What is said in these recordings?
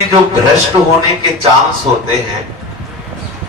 जो भ्रष्ट होने के चांस होते हैं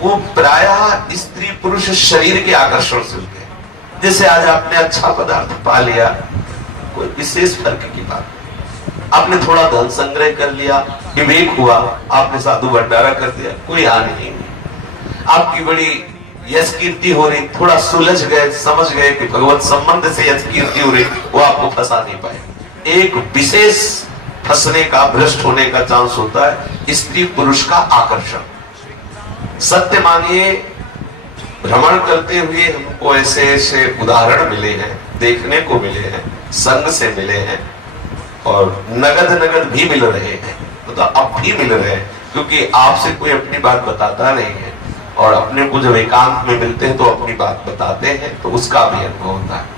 वो प्रायः स्त्री पुरुष शरीर के आकर्षण से होते हैं। जैसे आज आपने अच्छा पदार्थ पा लिया, कोई विशेष फर्क की बात नहीं। आपने थोड़ा धन संग्रह कर लिया, विवेक हुआ, आपने साधु भंडारा कर दिया, कोई हानि नहीं। आपकी बड़ी यश कीर्ति हो रही, थोड़ा सुलझ गए, समझ गए कि भगवत संबंध से यश कीर्ति हो रही, वो आपको फंसा नहीं पाए। एक विशेष फंसने का, भ्रष्ट होने का चांस होता है स्त्री पुरुष का आकर्षण। सत्य मानिए, भ्रमण करते हुए हमको ऐसे ऐसे उदाहरण मिले हैं, देखने को मिले हैं, संग से मिले हैं और नगद भी मिल रहे हैं। तो अब भी मिल रहे हैं, क्योंकि आपसे कोई अपनी बात बताता नहीं है और अपने को जब एकांत में मिलते हैं तो अपनी बात बताते हैं, तो उसका भी अनुभव होता है।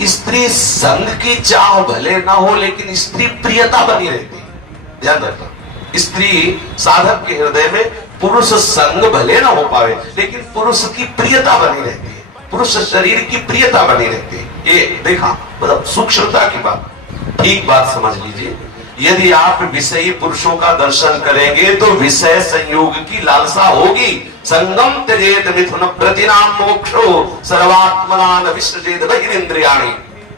स्त्री संग की चाह भले ना हो, लेकिन स्त्री प्रियता बनी रहती है। ध्यान रखना, स्त्री साधक के हृदय में पुरुष संग भले ना हो पावे, लेकिन पुरुष की प्रियता बनी रहती है, पुरुष शरीर की प्रियता बनी रहती है। ये देखा, मतलब सूक्ष्मता की बात, ठीक बात समझ लीजिए। यदि आप विषयी पुरुषों का दर्शन करेंगे तो विषय संयोग की लालसा होगी। संगम त्यजेत मिथुन प्रतिनाम मोक्षो सर्वात्मनान विसृजेत बहिरिंद्रियाणि।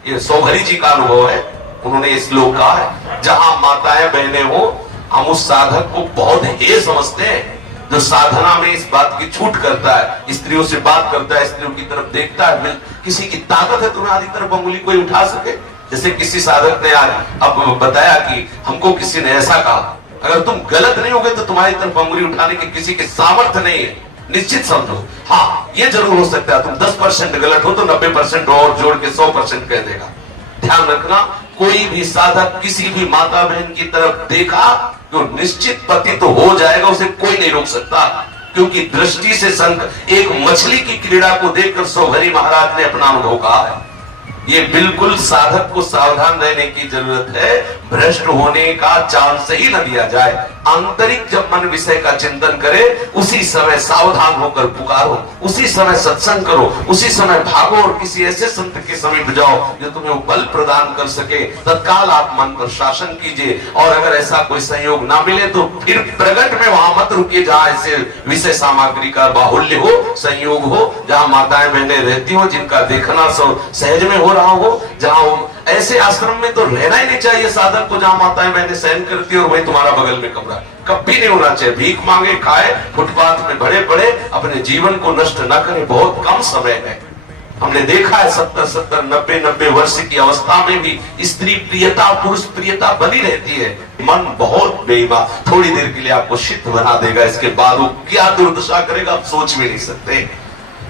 ये सौभरी जी का अनुभव है, उन्होंने इस श्लोक कहा है। जहां माताएं बहनें हो, हम उस साधक को बहुत हे समझते हैं जो साधना में इस बात की छूट करता है, स्त्रियों से बात करता है, स्त्रियों की तरफ देखता है। किसी की ताकत है तुम्हें आदि तरफ अंगुली कोई उठा सके? जैसे किसी साधक ने आज अब बताया कि हमको किसी ने ऐसा कहा, अगर तुम गलत नहीं होगे तो तुम्हारी तरफ अंगुली उठाने के किसी के सामर्थ्य नहीं है, निश्चित समझो। हाँ, ये जरूर हो सकता है तुम 10% गलत हो तो 90% और जोड़ के 100% कह देगा। ध्यान रखना, कोई भी साधक किसी भी माता बहन की तरफ देखा जो निश्चित पति तो हो जाएगा, उसे कोई नहीं रोक सकता, क्योंकि दृष्टि से संग एक मछली की क्रीड़ा को देखकर सौभरी महाराज ने अपना अनुभव कहा है। ये बिल्कुल साधक को सावधान रहने की जरूरत है, भ्रष्ट होने का चांस ही न दिया जाए। आंतरिक जब मन विषय का चिंतन करे, उसी समय सावधान होकर पुकारो, उसी समय सत्संग करो, उसी समय भागो और किसी ऐसे संत के समीप जाओ जो तुम्हें बल प्रदान कर सके। तत्काल आप मन पर शासन कीजिए, और अगर ऐसा कोई संयोग ना मिले तो फिर प्रगट में वहां मत रुकिए जहां ऐसे विषय सामग्री का बाहुल्य हो, संयोग हो, जहां माताएं बहनें रहती हो, जिनका देखना सहज में हो रहा हो, जहां ऐसे आश्रम में तो रहना ही नहीं चाहिए साधक को जहां माताएं बहनें सहन करती है और वही तुम्हारा बगल में कमरा। कभी नहीं होना चाहिए। भीख मांगे, खाए, फुटपाथ में भरे पड़े, अपने जीवन को नष्ट न करें। बहुत कम समय है, हमने देखा है 70-70, 90-90 वर्ष की अवस्था में भी स्त्री प्रियता, पुरुष प्रियता बनी रहती है। मन बहुत बेईमान, थोड़ी देर के लिए आपको सिद्ध बना देगा, इसके बाद वो क्या दुर्दशा करेगा आप सोच भी नहीं सकते।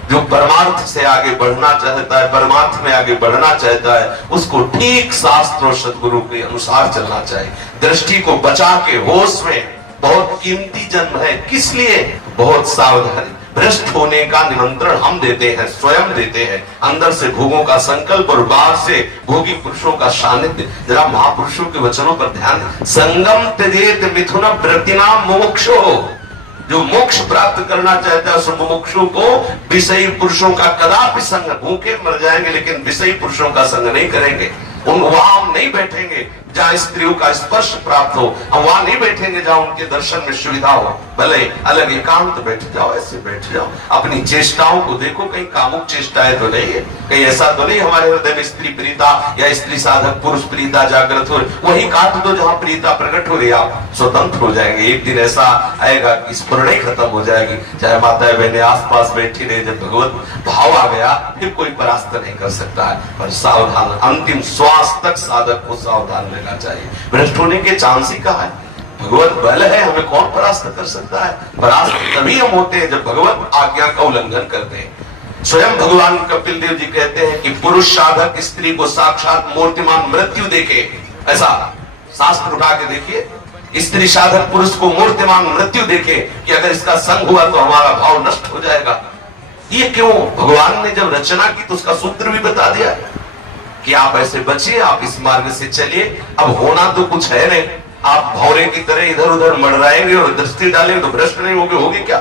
जो परमार्थ से आगे बढ़ना चाहता है, परमार्थ में आगे बढ़ना चाहता है, उसको ठीक शास्त्र और सदगुरु के अनुसार चलना चाहिए। दृष्टि को बचा के होश में, बहुत कीमती जन्म है, किस लिए? बहुत सावधानी। भ्रष्ट होने का निमंत्रण हम देते हैं, स्वयं देते हैं। अंदर से भोगों का संकल्प और बाहर से भोगी पुरुषों का सानिध्य। जरा महापुरुषों के वचनों पर ध्यान। संगम त्यजेत मिथुन प्रतिनाम मोक्षो। जो मोक्ष प्राप्त करना चाहता है उस मुमुक्षु को विषयी पुरुषों का कदापि संग, भूखे मर जाएंगे लेकिन विषयी पुरुषों का संग नहीं करेंगे। वहां हम नहीं बैठेंगे जहां स्त्रियों का स्पर्श प्राप्त हो, हम वहां नहीं बैठेंगे जहां उनके दर्शन में सुविधा हो। भले अलग एकांत बैठ जाओ, ऐसे बैठ जाओ, अपनी चेष्टाओं को देखो, कहीं कामुक चेष्टाएं तो नहीं है, कहीं ऐसा तो नहीं हमारे हृदय में स्त्री प्रियता या स्त्री साधक पुरुष प्रियता जागृत हो। वही काट दो जहां प्रियता प्रकट हो रही है, आप स्वतंत्र हो जाएंगे। एक दिन ऐसा आएगा कि स्फुरण खत्म हो जाएगी, चाहे माताएं बहनें आस पास बैठी रहे। जब भगवत भाव आ गया फिर कोई परास्त नहीं कर सकता है। पर सावधान, अंतिम श्वास तक साधक को सावधान रहना चाहिए। भ्रष्ट होने के चांस ही कहा है, भगवत बल है, हमें कौन परास्त कर सकता है? परास्त तभी हम होते हैं जब भगवत आज्ञा का उल्लंघन करते हैं। स्वयं भगवान कपिल देव जी कहते हैं कि पुरुष साधक स्त्री को साक्षात मूर्तिमान मृत्यु देखे। ऐसा शास्त्र उठा के देखिए, स्त्री साधक पुरुष को मूर्तिमान मृत्यु देखे कि अगर इसका संग हुआ तो हमारा भाव नष्ट हो जाएगा। ये क्यों? भगवान ने जब रचना की तो उसका सूत्र भी बता दिया कि आप ऐसे बचिए, आप इस मार्ग से चलिए। अब होना तो कुछ है नहीं, आप भौरे की तरह इधर उधर मंडराएंगे और दृष्टि डालेंगे तो भ्रष्ट नहीं होगे, होगी क्या?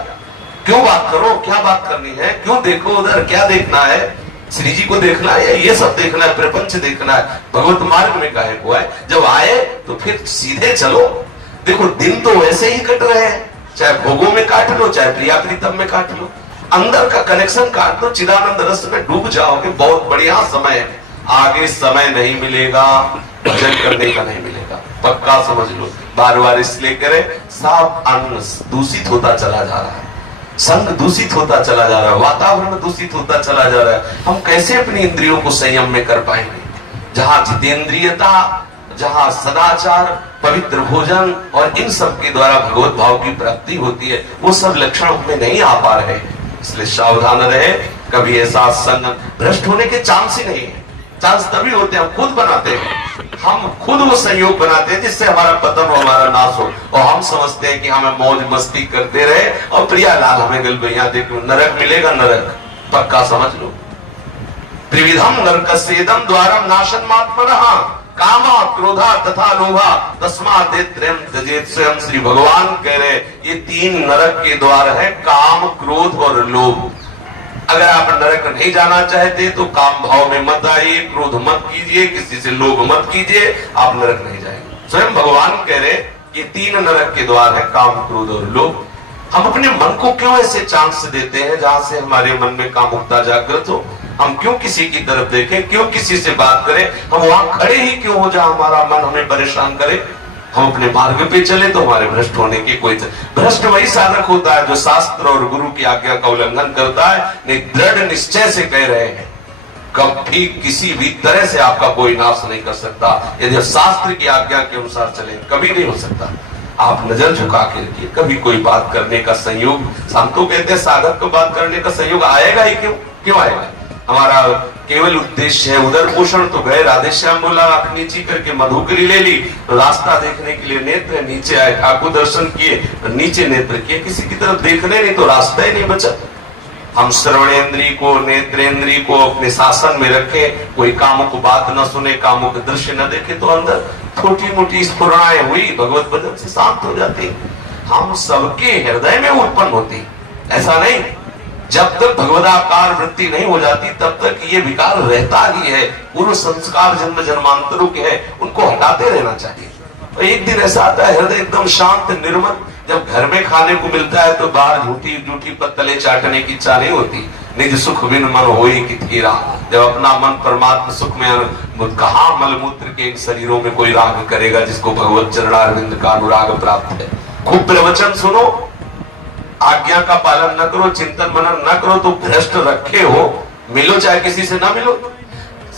क्यों बात करो, क्या बात करनी है? क्यों देखो उधर, क्या देखना है? श्री जी को देखना है या ये सब देखना है, प्रपंच देखना है? भगवत मार्ग में काहे को है? जब आए तो फिर सीधे चलो। देखो दिन तो वैसे ही कट रहे हैं, चाहे भोगों में काट लो चाहे प्रिया प्रीतम में काट लो, अंदर का कनेक्शन काट लो, चिदानंद रस में डूब जाओगे, बहुत बढ़िया समय है। आगे समय नहीं मिलेगा, भजन करने का नहीं मिलेगा, पक्का समझ लो। बार बार इसलिए करें, साफ अन्न दूषित होता चला जा रहा है, संग दूषित होता चला जा रहा है, वातावरण दूषित होता चला जा रहा है। हम कैसे अपनी इंद्रियों को संयम में कर पाएंगे? जहां जितेंद्रियता, जहां सदाचार, पवित्र भोजन और इन सब के द्वारा भगवत भाव की प्राप्ति होती है, वो सब लक्षण हमें नहीं आ पा रहे। इसलिए सावधान रहे, कभी ऐसा संग भ्रष्ट होने के चांस ही नहीं है। चांस तभी होते हैं हम खुद बनाते हैं, हम खुद वो संयोग बनाते हैं जिससे हमारा पतन हो, हमारा नाश हो, और हम समझते हैं कि हमें मौज मस्ती करते रहे और प्रियालाल हमें गलबैया देखो, नरक मिलेगा, नरक पक्का समझ लो। त्रिविधम नरकस्येदम द्वारम नाशनमात्मनः कामा क्रोधा तथा लोभा तस्मात् त्रयं त्यजेत स्वयं। श्री भगवान कह रहे ये तीन नरक के द्वार है, काम, क्रोध और लोभ। अगर आप नरक नहीं जाना चाहते तो काम भाव में मत आइए, क्रोध मत कीजिए, किसी से लोभ मत कीजिए, आप नरक नहीं जाएंगे। स्वयं भगवान कह रहे ये तीन नरक के द्वार है, काम, क्रोध और लोभ। हम अपने मन को क्यों ऐसे चांस देते हैं जहां से हमारे मन में कामुकता जागृत हो? हम क्यों किसी की तरफ देखें, क्यों किसी से बात करें? हम वहां खड़े ही क्यों हो जहां हमारा मन हमें परेशान करे? हम अपने मार्ग पे चले तो हमारे भ्रष्ट होने की कोई भ्रष्ट वही साधक होता है जो शास्त्र और गुरु की आज्ञा का उल्लंघन करता है। नहीं, दृढ़ निश्चय से कह रहे हैं कभी किसी भी तरह से आपका कोई नाश नहीं कर सकता यदि शास्त्र की आज्ञा के अनुसार चले, कभी नहीं हो सकता। आप नजर झुका के रखिए, कभी कोई बात करने का संयोग, हम तो कहते हैं साधक को बात करने का संयोग आएगा ही क्यों आएगा? हमारा केवल उद्देश्य है उदर पोषण, तो गए राधे श्याम बोला, आंख नीची करके मधुकरी ले ली, रास्ता देखने के लिए नेत्र नीचे आए, ठाकुर दर्शन किए, नीचे नेत्र किए, किसी की तरफ देखने नहीं तो रास्ता ही नहीं बचा। हम श्रवणेन्द्रिय को, नेत्रेंद्रिय को अपने शासन में रखें, कोई कामों को बात न सुने, कामों के दृश्य न देखे, तो अंदर छोटी मोटी स्फुरणाएं हुई भगवत भजन से शांत हो जाती। हम सबके हृदय में उत्पन्न होती, ऐसा नहीं। जब तक भगवदाकार वृत्ति नहीं हो जाती तब तक ये विकार रहता ही है। पूर्व संस्कार जन्म जन्मांतरों के हैं, उनको हटाते रहना चाहिए। और एक दिन ऐसा आता है हृदय एकदम शांत निर्मल, जब घर में खाने को मिलता है तो बाहर झूठी झूठी पत्तले चाटने की इच्छा नहीं होती। निज सुख बिन मन होई कि थीरा, जब अपना मन परमात्मा सुख में, कहाँ मलमूत्र के शरीरों में कोई राग करेगा जिसको भगवत चरणारविंद का अनुराग प्राप्त है। खूब प्रवचन सुनो, आज्ञा का पालन न करो, चिंतन मनन न करो तो भ्रष्ट रखे हो। मिलो चाहे किसी से ना मिलो,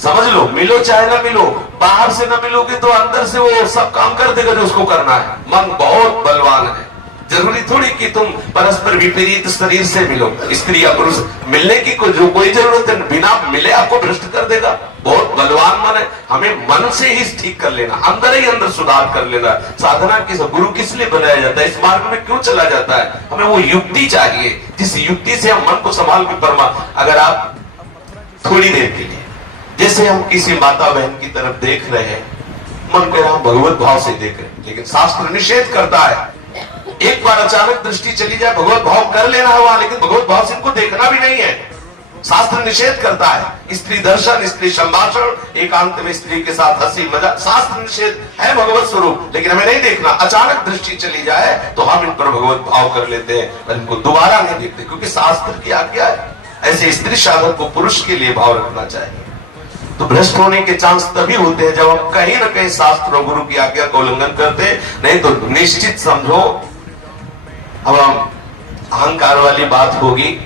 समझ लो, मिलो चाहे ना मिलो, बाहर से ना मिलोगे तो अंदर से वो सब काम कर देगा जो उसको करना है। मन बहुत बलवान है, जरूरी थोड़ी कि तुम परस्पर विपरीत शरीर से मिलो, स्त्री या पुरुष मिलने की कोई जरूरत है, बिना मिले आपको भ्रष्ट कर देगा। बहुत बलवान मन है, हमें मन से ही ठीक कर लेना, अंदर ही अंदर सुधार कर लेना। साधना किस गुरु किस लिए बनाया जाता है, इस मार्ग में क्यों चला जाता है? हमें वो युक्ति चाहिए जिस युक्ति से हम मन को संभाल के अगर आप थोड़ी देर के लिए, जैसे हम किसी माता बहन की तरफ देख रहे हैं, मन कह रहा हम भगवत भाव से देख रहे हैं, लेकिन शास्त्र निषेध करता है एक बार अचानक दृष्टि चली जाए भगवत भाव कर लेना है वहां, लेकिन भगवत भाव से इनको देखना भी नहीं है। शास्त्र निषेध करता है स्त्री दर्शन, स्त्री संभाषण, एकांत में स्त्री के साथ हंसी मजाक, शास्त्र निषेध है भगवत स्वरूप, लेकिन हमें नहीं देखना। अचानक दृष्टि चली जाए तो हम इन पर भगवत भाव कर लेते हैं और इनको दोबारा नहीं देखते, क्योंकि शास्त्र की आज्ञा है। ऐसे स्त्री साधक को पुरुष के लिए भाव रखना चाहिए। तो भ्रष्ट होने के चांस तभी होते हैं जब हम कहीं ना कहीं शास्त्र और गुरु की आज्ञा का उल्लंघन करते हैं। नहीं तो निश्चित समझो, अब अहंकार वाली बात होगी,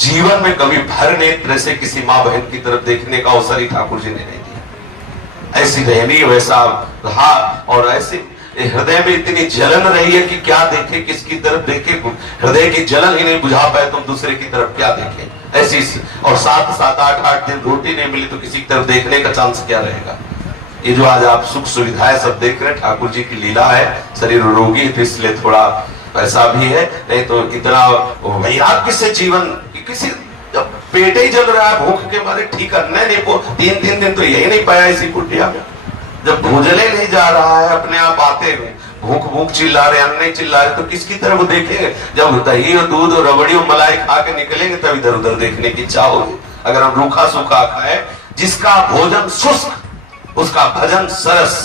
जीवन में कभी भर नेत्र से किसी माँ बहन की तरफ देखने का अवसर ही ठाकुर जी ने नहीं दिया। ऐसी रहनी वैसा रहा, और ऐसे हृदय में इतनी जलन रही है कि क्या देखे, किसकी तरफ देखे, हृदय की जलन ही नहीं बुझा पाए, तुम दूसरे की तरफ क्या देखे। ऐसी और 7-8 दिन रोटी नहीं मिली तो किसी की तरफ देखने का चांस क्या रहेगा। ये जो आज आप सुख सुविधाएं सब देख रहे हैं, ठाकुर जी की लीला है। शरीर रोगी है तो इसलिए थोड़ा ऐसा भी है, नहीं तो इतना वैराग्य से जीवन, किसी जब पेट ही जल रहा है भूख के मारे, ठीक करने नहीं को 3 दिन तो यही नहीं पाया इसी कुटिया में। जब भोजले नहीं जा रहा है, अपने आप आते भूख चिल्ला रहे, अन्न नहीं चिल्ला रहे, तो किसकी तरफ देखेंगे? जब दही और दूध और रबड़ी और मलाई खा के निकलेंगे तब इधर उधर देखने की इच्छा होगी। अगर हम रूखा सूखा खाए, जिसका भोजन शुष्क उसका भजन सरस,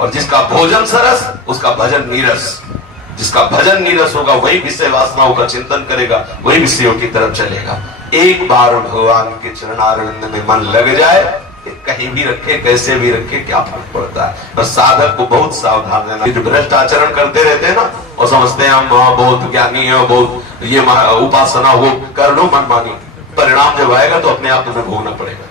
और जिसका भोजन सरस उसका भजन नीरस। जिसका भजन नीरस होगा वही विषय वासनाओं का चिंतन करेगा, वही विषयों की तरफ चलेगा। एक बार भगवान के चरणारविंद में मन लग जाए, कहीं भी रखे कैसे भी रखे क्या फर्क पड़ता है। पर साधक को बहुत सावधान रहना। जो भ्रष्ट आचरण करते रहते हैं ना, और समझते हैं हम बहुत ज्ञानी है, बहुत ये उपासना वो कर लो मनमानी, परिणाम जब आएगा तो अपने आप तुम्हें भोगना पड़ेगा।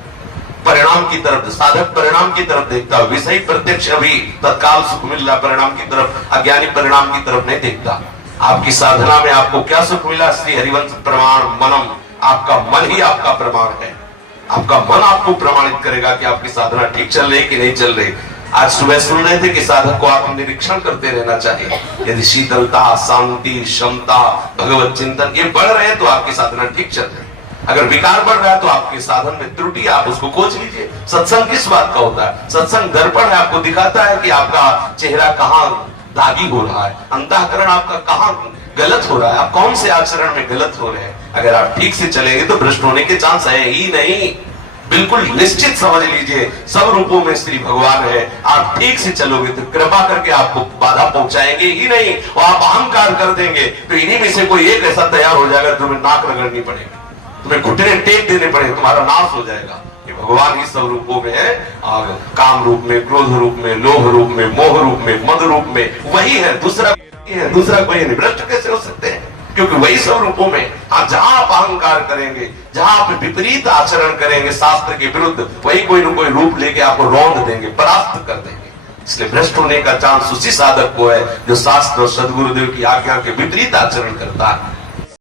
परिणाम की तरफ साधक परिणाम की तरफ देखता है, विषय प्रत्यक्ष अभी तत्काल सुख मिल रहा, परिणाम की तरफ, अज्ञानी परिणाम की तरफ नहीं देखता। आपकी साधना में आपको क्या सुख मिला? श्री हरिवंश प्रमाण मनम, आपका मन ही आपका प्रमाण है। आपका मन आपको प्रमाणित करेगा कि आपकी साधना ठीक चल रही कि नहीं चल रही। आज सुबह सुन रहे थे कि साधक को आप निरीक्षण करते रहना चाहिए। यदि शीतलता, शांति, क्षमता, भगवत चिंतन ये बढ़ रहे हैं तो आपकी साधना ठीक चल रही है। अगर विकार बढ़ रहा है तो आपके साधन में त्रुटि, आप उसको खोज लीजिए। सत्संग किस बात का होता है? सत्संग दर्पण है, आपको दिखाता है कि आपका चेहरा कहाँ दागी हो रहा है, अंतःकरण आपका कहाँ गलत हो रहा है, आप कौन से आचरण में गलत हो रहे हैं। अगर आप ठीक से चलेंगे तो भ्रष्ट होने के चांस है ही नहीं। बिल्कुल निश्चित समझ लीजिए, सब रूपों में श्री भगवान है। आप ठीक से चलोगे तो कृपा करके आपको बाधा पहुंचाएंगे ही नहीं, और आप अहंकार कर देंगे तो इन्हीं में से कोई एक ऐसा तैयार हो जाएगा, तुम्हें नाक रगड़नी पड़ेगी, तुम्हें घुटने टेक देने पड़ेंगे, तुम्हारा नाश हो जाएगा। ये भगवान ही सब रूपों में है, काम रूप में, क्रोध रूप में, लोभ रूप में, मोह रूप में, मद रूप में, वही है, दूसरा कोई नहीं। भ्रष्ट कैसे हो सकते हैं? क्योंकि वही सब रूपों में। आप जहां आप अहंकार करेंगे, जहां आप विपरीत आचरण करेंगे शास्त्र के विरुद्ध, वही कोई न कोई रूप लेके आपको रौंद देंगे, परास्त कर देंगे। इसलिए भ्रष्ट होने का चांस उसी साधक को है जो शास्त्र और सदगुरुदेव की आज्ञा के विपरीत आचरण करता है।